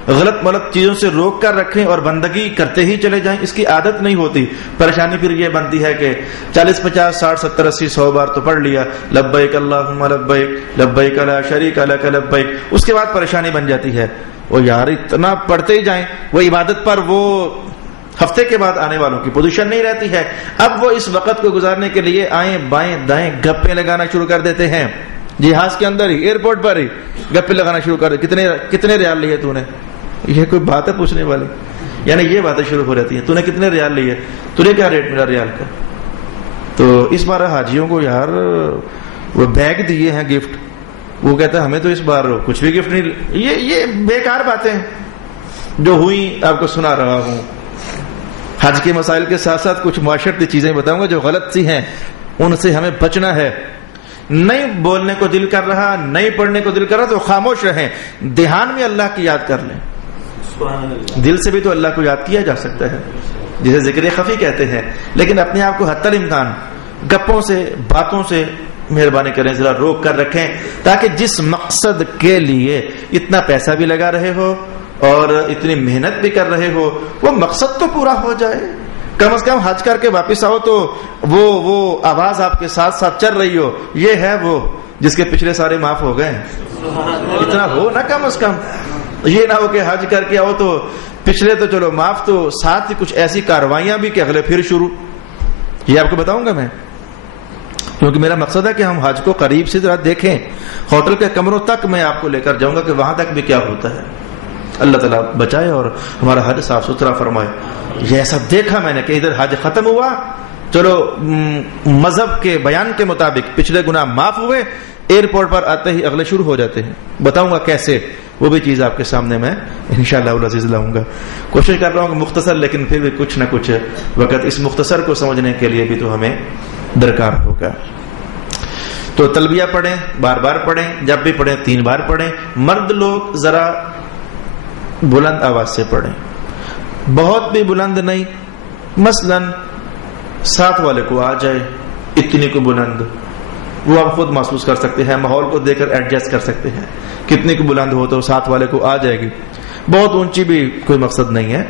غلط ملط چیزوں سے روک کر رکھیں اور بندگی کرتے ہی چلے جائیں، اس کی عادت نہیں ہوتی. پریشانی پھر یہ بنتی ہے کہ 40 50 60 70 80 100 بار تو پڑھ لیا، لبیک اللہم لبیک لبیک لا شریک لک لبیک. اس کے بعد پریشانی بن جاتی ہے، وہ یار اتنا پڑھتے ہی جائیں، وہ عبادت پر وہ ہفتے کے بعد آنے والوں کی پوزیشن نہیں رہتی ہے. اب وہ اس وقت کو گزارنے کے لیے آئیں بائیں دائیں گپے لگانا شروع کر دیتے ہیں. جہاز کے اندر ہی، ایئرپورٹ پر ہی گپے لگانا شروع کر دے. کتنے ریال لیے تو نے؟ یہ کوئی بات ہے پوچھنے والی؟ یعنی یہ باتیں شروع ہو رہتی ہیں، تو نے کتنے ریال لیے، تو نے کیا ریٹ ملا ریال کا. تو اس بار حاجیوں کو یار وہ بیگ دیے ہیں گفٹ، وہ کہتا ہے ہمیں تو اس بار کچھ بھی گفٹ نہیں. یہ بیکار باتیں جو ہوئی آپ کو سنا رہا ہوں. حج کے مسائل کے ساتھ ساتھ کچھ معاشرتی چیزیں بتاؤں گا جو غلط سی ہیں، ان سے ہمیں بچنا ہے. نہیں بولنے کو دل کر رہا، نہیں پڑھنے کو دل کر رہا تو خاموش رہیں. دھیان میں اللہ کی یاد کر لیں. دل سے بھی تو اللہ کو یاد کیا جا سکتا ہے، جسے ذکر خفی کہتے ہیں. لیکن اپنے آپ کو حتی الامکان گپوں سے باتوں سے مہربانی کریں ذرا روک کر رکھیں، تاکہ جس مقصد کے لیے اتنا پیسہ بھی لگا رہے ہو اور اتنی محنت بھی کر رہے ہو وہ مقصد تو پورا ہو جائے. کم از کم حج کر کے واپس آؤ تو وہ آواز آپ کے ساتھ ساتھ چل رہی ہو، یہ ہے وہ جس کے پچھلے سارے معاف ہو گئے. اتنا ہو نا کم از کم. یہ نہ ہو کہ حج کر کے آؤ تو پچھلے تو چلو معاف، تو ساتھ ہی کچھ ایسی کاروائیاں بھی کہ اگلے پھر شروع. یہ آپ کو بتاؤں گا میں، کیونکہ میرا مقصد ہے کہ ہم حج کو قریب سے ذرا دیکھیں. ہوٹل کے کمروں تک میں آپ کو لے کر جاؤں گا کہ وہاں تک بھی کیا ہوتا ہے. اللہ تعالیٰ بچائے اور ہمارا حج صاف ستھرا فرمائے. یہ ایسا دیکھا میں نے کہ ادھر حج ختم ہوا، چلو مذہب کے بیان کے مطابق پچھلے گناہ معاف ہوئے، ایئرپورٹ پر آتے ہی اگلے شروع ہو جاتے ہیں. بتاؤں گا کیسے، وہ بھی چیز آپ کے سامنے میں انشاءاللہ العزیز لاؤں گا. کوشش کر رہا ہوں کہ مختصر، لیکن پھر بھی کچھ نہ کچھ وقت اس مختصر کو سمجھنے کے لیے بھی تو ہمیں درکار ہوگا. تو تلبیہ پڑھیں، بار بار پڑھیں، جب بھی پڑھیں 3 بار پڑھیں. مرد لوگ ذرا بلند آواز سے پڑھیں، بہت بھی بلند نہیں. مثلاً ساتھ والے کو آ جائے اتنی کو بلند، وہ آپ خود محسوس کر سکتے ہیں، ماحول کو دیکھ کر ایڈجسٹ کر سکتے ہیں. کتنی کو بلند ہو تو ساتھ والے کو آ جائے گی. بہت اونچی بھی کوئی مقصد نہیں ہے.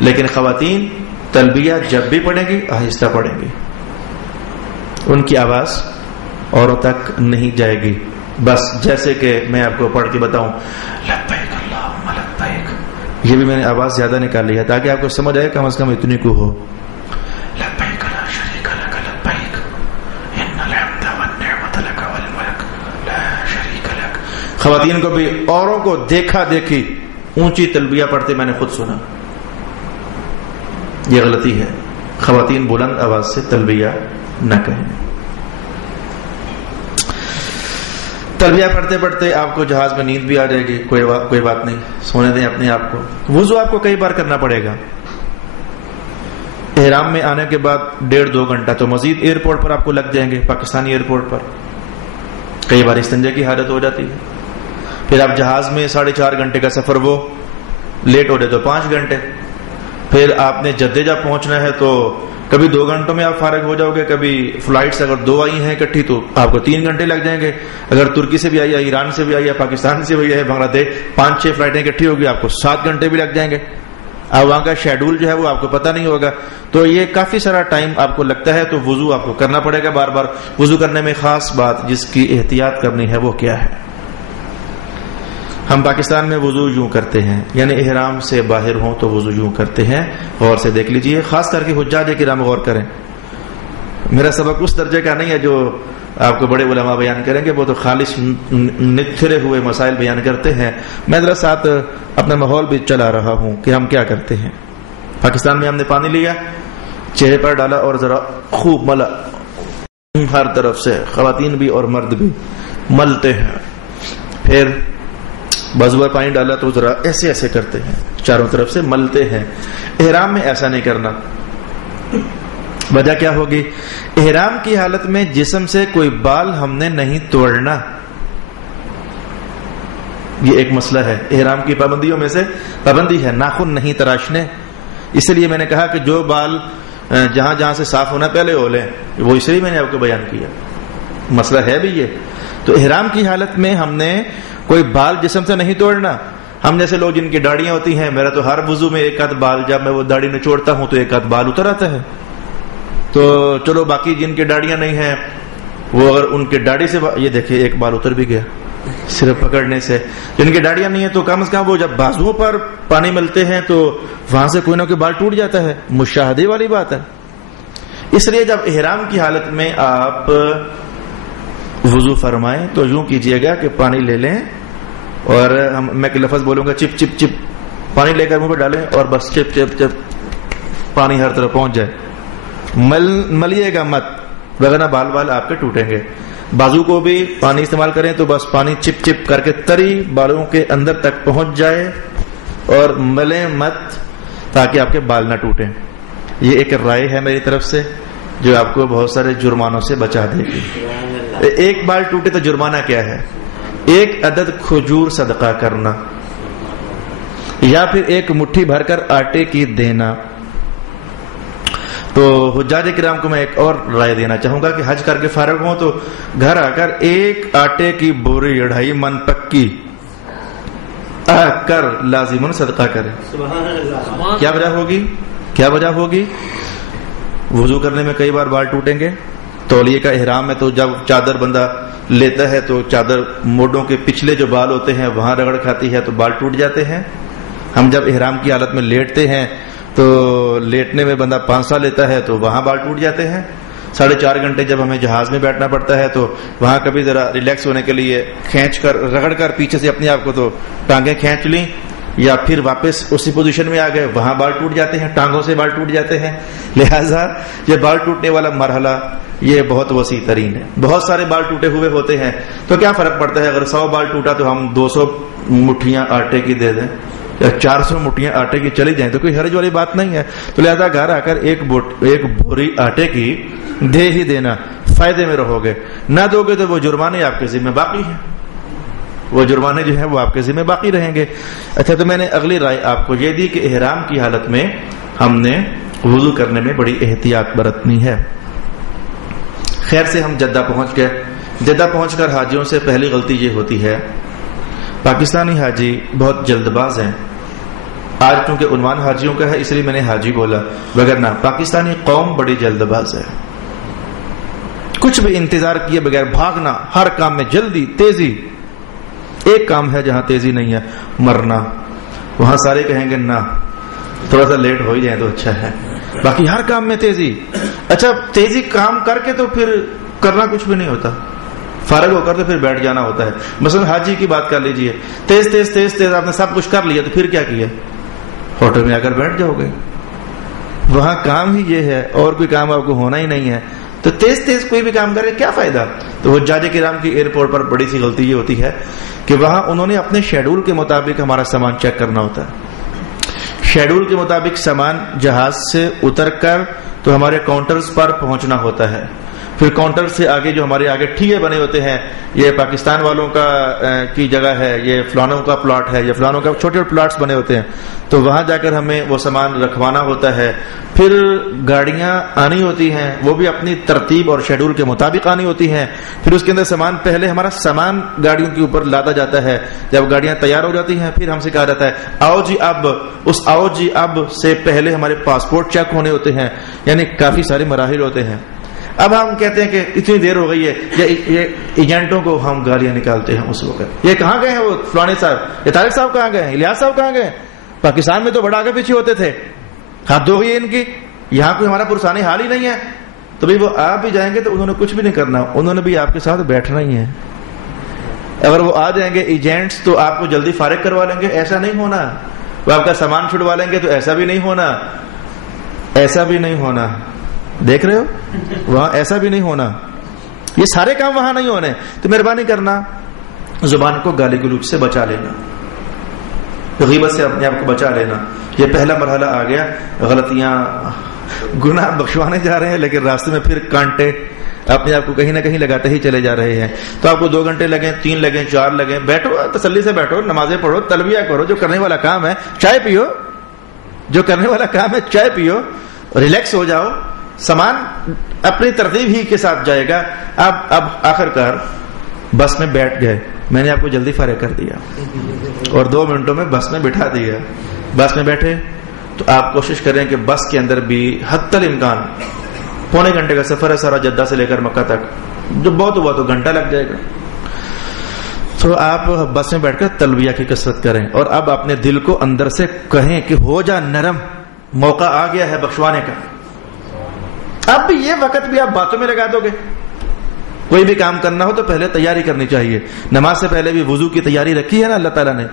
لیکن خواتین تلبیہ جب بھی پڑھیں گی آہستہ پڑھیں گی، ان کی آواز اوروں تک نہیں جائے گی. بس جیسے کہ میں آپ کو پڑھ کے بتاؤں لبیک اللہم لبیک، یہ بھی میں نے آواز زیادہ نکال لی ہے تاکہ آپ کو سمجھ آئے کم از کم اتنی کو ہو. لبیک لا شریک لک لبیک ان الحمد والنعمت لک والملک لا شریک لک. خواتین کو بھی اوروں کو دیکھا دیکھی اونچی تلبیہ پڑھتے میں نے خود سنا. یہ غلطی ہے. خواتین بلند آواز سے تلبیہ نہ کہیں. تلبیہ پڑھتے پڑھتے آپ کو جہاز میں نیند بھی آ جائے گی، کوئی بات نہیں، سونے دیں اپنے آپ کو. وضو آپ کو کئی بار کرنا پڑے گا. احرام میں آنے کے بعد 1.5-2 گھنٹہ تو مزید ایئرپورٹ پر آپ کو لگ جائیں گے. پاکستانی ایئرپورٹ پر کئی بار استنجا کی حالت ہو جاتی ہے. پھر آپ جہاز میں 4.5 گھنٹے کا سفر، وہ لیٹ ہو جائے تو 5 گھنٹے. پھر آپ نے جدہ جب پہنچنا ہے تو کبھی 2 گھنٹوں میں آپ فارغ ہو جاؤ گے. کبھی فلائٹس اگر 2 آئی ہیں اکٹھی تو آپ کو 3 گھنٹے لگ جائیں گے. اگر ترکی سے بھی آئی ہے، ایران سے بھی آئی ہے، پاکستان سے بھی ہے، بنگلہ دیش 5-6 فلائٹیں اکٹھی ہوگی، آپ کو 7 گھنٹے بھی لگ جائیں گے. اب وہاں کا شیڈول جو ہے وہ آپ کو پتہ نہیں ہوگا، تو یہ کافی سارا ٹائم آپ کو لگتا ہے، تو وضو آپ کو کرنا پڑے گا بار بار۔ وضو کرنے میں خاص بات جس کی احتیاط کرنی ہے وہ کیا ہے؟ ہم پاکستان میں وضو یوں کرتے ہیں، یعنی احرام سے باہر ہوں تو وضو یوں کرتے ہیں۔ غور سے دیکھ لیجئے، خاص کر کے حجاج کرام غور کریں۔ میرا سبق اس درجے کا نہیں ہے جو آپ کو بڑے علماء بیان کریں گے، وہ تو خالص نتھرے ہوئے مسائل بیان کرتے ہیں۔ میں ذرا ساتھ اپنا ماحول بھی چلا رہا ہوں کہ ہم کیا کرتے ہیں۔ پاکستان میں ہم نے پانی لیا، چہرے پر ڈالا اور ذرا خوب ملا، ہر طرف سے خواتین بھی اور مرد بھی ملتے ہیں، پھر بازو پر پانی ڈالا تو ذرا ایسے ایسے کرتے ہیں، چاروں طرف سے ملتے ہیں۔ احرام میں ایسا نہیں کرنا۔ وجہ کیا ہوگی؟ احرام کی حالت میں جسم سے کوئی بال ہم نے نہیں توڑنا، یہ ایک مسئلہ ہے۔ احرام کی پابندیوں میں سے پابندی ہے ناخن نہیں تراشنے، اس لیے میں نے کہا کہ جو بال جہاں جہاں سے صاف ہونا پہلے ہو لیں، وہ اس لیے میں نے آپ کو بیان کیا، مسئلہ ہے بھی یہ۔ تو احرام کی حالت میں ہم نے کوئی بال جسم سے نہیں توڑنا۔ ہم جیسے لوگ جن کی داڑیاں ہوتی ہیں، میرا تو ہر وضو میں ایک آدھ بال، جب میں وہ داڑھی نچوڑتا ہوں تو ایک آدھ بال اتر آتا ہے، تو چلو باقی جن کی داڑیاں نہیں ہیں وہ اگر ان کی داڑھی سے یہ دیکھیں ایک بال اتر بھی گیا صرف پکڑنے سے۔ جن کی داڑیاں نہیں ہیں تو کم از کم وہ جب بازوؤں پر پانی ملتے ہیں تو وہاں سے کوئی نہ کوئی بال ٹوٹ جاتا ہے، مشاہدے والی بات ہے۔ اس لیے جب احرام کی حالت میں آپ وضو فرمائیں تو یوں کیجئے گا کہ پانی لے لیں، اور میں کہ لفظ بولوں گا چپ چپ چپ، پانی لے کر منہ پہ ڈالیں اور بس چپ چپ چپ پانی ہر طرف پہنچ جائے، ملیے گا مت، وغیرہ بال بال آپ کے ٹوٹیں گے۔ بازو کو بھی پانی استعمال کریں تو بس پانی چپ چپ کر کے تری بالوں کے اندر تک پہنچ جائے، اور ملیں مت تاکہ آپ کے بال نہ ٹوٹیں۔ یہ ایک رائے ہے میری طرف سے جو آپ کو بہت سارے جرمانوں سے بچا دے گی۔ ایک بال ٹوٹے تو جرمانہ کیا ہے؟ ایک عدد کھجور صدقہ کرنا، یا پھر ایک مٹھی بھر کر آٹے کی دینا۔ تو حجاج کرام کو میں ایک اور رائے دینا چاہوں گا کہ حج کر کے فارغ ہوں تو گھر آ کر ایک آٹے کی بوری 2.5 من پکی کر لازماً صدقہ کریں۔ کیا وجہ ہوگی؟ کیا وجہ ہوگی؟ وضو کرنے میں کئی بار بال ٹوٹیں گے، تولیے کا احرام میں تو جب چادر بندہ لیتا ہے تو چادر موڈوں کے پچھلے جو بال ہوتے ہیں وہاں رگڑ کھاتی ہے تو بال ٹوٹ جاتے ہیں۔ ہم جب احرام کی حالت میں لیٹتے ہیں تو لیٹنے میں بندہ 5 سال لیتا ہے تو وہاں بال ٹوٹ جاتے ہیں۔ 4.5 گھنٹے جب ہمیں جہاز میں بیٹھنا پڑتا ہے تو وہاں کبھی ذرا ریلیکس ہونے کے لیے کھینچ کر رگڑ کر پیچھے سے اپنے آپ کو تو ٹانگیں کھینچ لیں، یا پھر واپس اسی پوزیشن میں آ گئے، وہاں بال ٹوٹ جاتے ہیں، ٹانگوں سے بال ٹوٹ جاتے ہیں۔ لہذا یہ بال ٹوٹنے والا مرحلہ یہ بہت وسیع ترین ہے۔ بہت سارے بال ٹوٹے ہوئے ہوتے ہیں تو کیا فرق پڑتا ہے؟ اگر 100 بال ٹوٹا تو ہم 200 مٹھیاں آٹے کی دے دیں یا 400 مٹھیاں آٹے کی چلی جائیں تو کوئی حرج والی بات نہیں ہے۔ تو لہذا گھر آ کر ایک بوری آٹے کی دے ہی دینا، فائدے میں رہو گے۔ نہ دو گے تو وہ جرمانے آپ کے ذمہ باقی ہیں، وہ جرمانے جو ہیں وہ آپ کے ذمہ باقی رہیں گے۔ اچھا، تو میں نے اگلی رائے آپ کو یہ دی کہ احرام کی حالت میں ہم نے وضو کرنے میں بڑی احتیاط برتنی ہے۔ خیر سے ہم جدہ پہنچ گئے۔ جدہ پہنچ کر حاجیوں سے پہلی غلطی یہ ہوتی ہے، پاکستانی حاجی بہت جلد باز ہیں۔ آج چونکہ عنوان حاجیوں کا ہے اس لیے میں نے حاجی بولا، وگرنہ پاکستانی قوم بڑی جلد باز ہے۔ کچھ بھی انتظار کیے بغیر بھاگنا، ہر کام میں جلدی تیزی۔ ایک کام ہے جہاں تیزی نہیں ہے، مرنا، وہاں سارے کہیں گے نہ تھوڑا سا لیٹ ہو ہی جائے تو اچھا ہے، باقی ہر کام میں تیزی۔ اچھا، تیزی کام کر کے تو پھر کرنا کچھ بھی نہیں ہوتا، فارغ ہو کر تو پھر بیٹھ جانا ہوتا ہے۔ مثلا حاجی کی بات کر لیجئے، تیز تیز تیز تیز آپ نے سب کچھ کر لیا تو پھر کیا کیا؟ ہوٹل میں آ کر بیٹھ جاؤ گے، وہاں کام ہی یہ ہے اور کوئی کام آپ کو ہونا ہی نہیں ہے، تو تیز تیز کوئی بھی کام کرے کیا فائدہ؟ تو حجاج کرام کی ایئرپورٹ پر بڑی سی غلطی یہ ہوتی ہے کہ وہاں انہوں نے اپنے شیڈول کے مطابق ہمارا سامان چیک کرنا ہوتا ہے۔ شیڈول کے مطابق سامان جہاز سے اتر کر تو ہمارے کاؤنٹرز پر پہنچنا ہوتا ہے، پھر کاؤنٹر سے آگے جو ہمارے آگے ٹھیے بنے ہوتے ہیں، یہ پاکستان والوں کا کی جگہ ہے، یہ فلانوں کا پلاٹ ہے، یہ فلانوں کا، چھوٹے چھوٹے پلاٹس بنے ہوتے ہیں، تو وہاں جا کر ہمیں وہ سامان رکھوانا ہوتا ہے. پھر گاڑیاں آنی ہوتی ہیں، وہ بھی اپنی ترتیب اور شیڈول کے مطابق آنی ہوتی ہیں. پھر اس کے اندر سامان، پہلے ہمارا سامان گاڑیوں کے اوپر لادا جاتا ہے. جب گاڑیاں تیار ہو جاتی ہیں پھر ہم سے کہا جاتا ہے آؤ جی اب. اس آؤ جی اب سے پہلے ہمارے پاسپورٹ چیک ہونے ہوتے ہیں، یعنی کافی سارے مراحل ہوتے ہیں. اب ہم کہتے ہیں کہ اتنی دیر ہو گئی ہے، یہ ایجنٹوں کو ہم گالیاں نکالتے ہیں اس وقت، یہ کہاں گئے ہیں وہ فلانے صاحب، یہ طارق صاحب کہاں گئے ہیں، الیاس صاحب کہاں گئے. پاکستان میں تو بڑا آگے پیچھے ہوتے تھے، حد ہو گئی ان کی، یہاں کوئی ہمارا پرسانی حال ہی نہیں ہے. تو بھائی وہ آپ بھی جائیں گے تو انہوں نے کچھ بھی نہیں کرنا، انہوں نے بھی آپ کے ساتھ بیٹھنا ہی ہے. اگر وہ آ جائیں گے ایجنٹس تو آپ کو جلدی فارغ کروا لیں گے، ایسا نہیں ہونا. وہ آپ کا سامان چھڑوا لیں گے تو ایسا بھی نہیں ہونا، ایسا بھی نہیں ہونا. دیکھ رہے ہو وہاں ایسا بھی نہیں ہونا. یہ سارے کام وہاں نہیں ہونے. تو مہربانی کرنا زبان کو گالی گلوچ سے بچا لینا، غیبت سے اپنے آپ کو بچا لینا. یہ پہلا مرحلہ آ گیا. غلطیاں گناہ بخشوانے جا رہے ہیں لیکن راستے میں پھر کانٹے اپنے آپ کو کہیں نہ کہیں لگاتے ہی چلے جا رہے ہیں. تو آپ کو 2 گھنٹے لگیں، 3 لگیں، 4 لگیں، بیٹھو تسلی سے بیٹھو، نمازیں پڑھو، تلبیہ کرو، جو کرنے والا کام ہے، چائے پیو، جو کرنے والا کام ہے چائے پیو، ریلیکس ہو جاؤ. سامان اپنی ترتیب ہی کے ساتھ جائے گا. اب آخر کار بس میں بیٹھ گئے، میں نے آپ کو جلدی فارغ کر دیا اور 2 منٹوں میں بس میں بٹھا دیا. بس میں بیٹھے تو آپ کوشش کریں کہ بس کے اندر بھی حتی الامکان، پونے گھنٹے کا سفر ہے سارا جدہ سے لے کر مکہ تک، جو بہت ہوا تو گھنٹہ لگ جائے گا. تو آپ بس میں بیٹھ کر تلبیہ کی کثرت کریں اور اب اپنے دل کو اندر سے کہیں کہ ہو جا نرم، موقع آ گیا ہے بخشوانے کا. اب بھی یہ وقت بھی آپ باتوں میں لگا دو گے. کوئی بھی کام کرنا ہو تو پہلے تیاری کرنی چاہیے. نماز سے پہلے بھی وضو کی تیاری رکھی ہے نا اللہ تعالیٰ نے.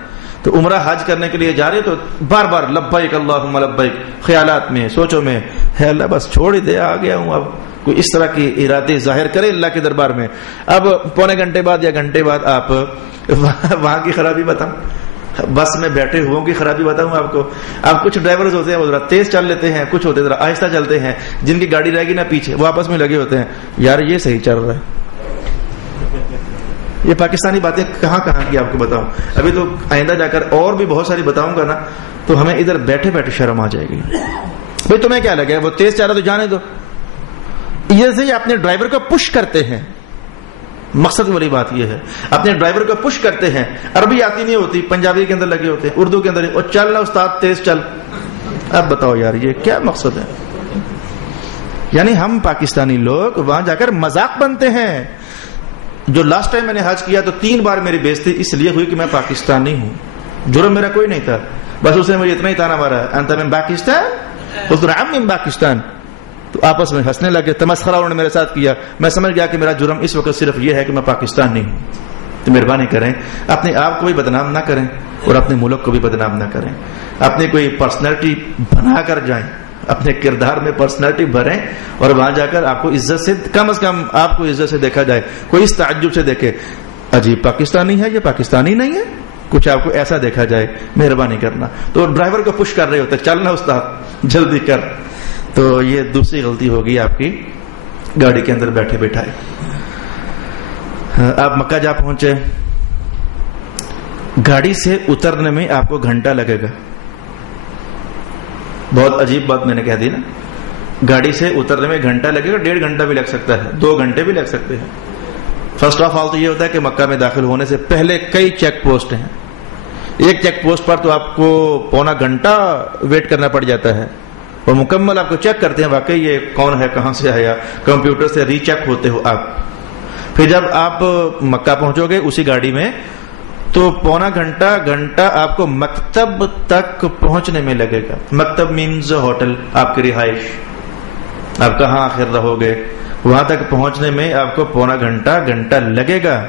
تو عمرہ حج کرنے کے لیے جا رہے تو بار بار لبیک اللہم لبیک، خیالات میں، سوچوں میں، ہے اللہ بس چھوڑ ہی دے، آ گیا ہوں. اب کوئی اس طرح کی ارادے ظاہر کرے اللہ کے دربار میں. اب پونے گھنٹے بعد یا گھنٹے بعد آپ وہاں کی خرابی بتاؤں، بس میں بیٹھے ہوں کی خرابی بتاؤں آپ کو. اب کچھ ڈرائیورز ہوتے ہیں وہ ذرا تیز چل لیتے ہیں، کچھ ہوتے ذرا آہستہ چلتے ہیں. جن کی گاڑی رہے گی نا پیچھے وہ آپس میں لگے ہوتے ہیں، یار یہ صحیح چل رہا ہے. یہ پاکستانی باتیں کہاں کہاں کی آپ کو بتاؤں. ابھی تو آئندہ جا کر اور بھی بہت ساری بتاؤں گا نا تو ہمیں ادھر بیٹھے بیٹھے شرم آ جائے گی. بھائی تمہیں کیا لگا وہ تیز چل رہا تو جانے دو. یہ سے اپنے ڈرائیور کو پش کرتے ہیں. مقصد والی بات یہ ہے اپنے ڈرائیور کو پش کرتے ہیں. عربی آتی نہیں ہوتی، پنجابی کے اندر لگے ہوتے ہیں، اردو کے اندر، اور چل نا استاد تیز چل. اب بتاؤ یار یہ کیا مقصد ہے؟ یعنی ہم پاکستانی لوگ وہاں جا کر مذاق بنتے ہیں. جو لاسٹ ٹائم میں نے حج کیا تو 3 بار میری بےزتی اس لیے ہوئی کہ میں پاکستانی ہوں. جرم میرا کوئی نہیں تھا، بس اس نے مجھے اتنا ہی تانا مارا انت من پاکستان، قلت نعم من پاکستان. تو آپس میں ہنسنے لگے، تمسخرہ انہوں نے میرے ساتھ کیا. میں سمجھ گیا کہ میرا جرم اس وقت صرف یہ ہے کہ میں پاکستانی ہوں. تو مہربانی کریں اپنے آپ کو بھی بدنام نہ کریں اور اپنے ملک کو بھی بدنام نہ کریں. اپنی کوئی پرسنالٹی بنا کر جائیں، اپنے کردار میں پرسنالٹی بھریں اور وہاں جا کر آپ کو عزت سے، کم از کم آپ کو عزت سے دیکھا جائے. کوئی اس تعجب سے دیکھے عجیب پاکستانی ہے، یہ پاکستانی نہیں ہے، کچھ آپ کو ایسا دیکھا جائے. مہربانی کرنا. تو ڈرائیور کو پش کر رہے ہوتے، چلنا استاد جلدی کر. تو یہ دوسری غلطی ہوگی آپ کی گاڑی کے اندر بیٹھے بیٹھائے. آپ مکہ جا پہنچے، گاڑی سے اترنے میں آپ کو گھنٹہ لگے گا. بہت عجیب بات میں نے کہہ دی نا. گاڑی سے اترنے میں گھنٹہ لگے گا، 1.5 گھنٹہ بھی لگ سکتا ہے، 2 گھنٹے بھی لگ سکتے ہیں. فرسٹ آف آل تو یہ ہوتا ہے کہ مکہ میں داخل ہونے سے پہلے کئی چیک پوسٹ ہیں. ایک چیک پوسٹ پر تو آپ کو پونا گھنٹہ ویٹ کرنا پڑ جاتا ہے اور مکمل آپ کو چیک کرتے ہیں واقعی یہ کون ہے، کہاں سے آیا، کمپیوٹر سے ری چیک ہوتے ہو آپ. پھر جب آپ مکہ پہنچو گے اسی گاڑی میں تو پونا گھنٹہ آپ کو مکتب تک پہنچنے میں لگے گا. مکتب مینز ہوٹل، آپ کی رہائش، آپ کہاں آخر رہو گے، وہاں تک پہنچنے میں آپ کو پونا گھنٹہ لگے گا.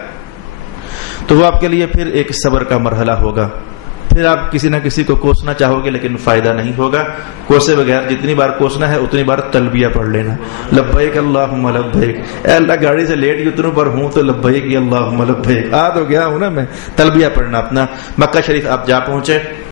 تو وہ آپ کے لیے پھر ایک صبر کا مرحلہ ہوگا. پھر آپ کسی نہ کسی کو کوسنا چاہو گے لیکن فائدہ نہیں ہوگا. کوسے بغیر جتنی بار کوسنا ہے اتنی بار تلبیہ پڑھ لینا. لبیک اللہم لبیک، اے اللہ گاڑی سے لیٹ ہی اتروں پر ہوں تو لبیک اللہم لبیک، آ تو گیا ہوں نا میں. تلبیہ پڑھنا اپنا. مکہ شریف آپ جا پہنچے،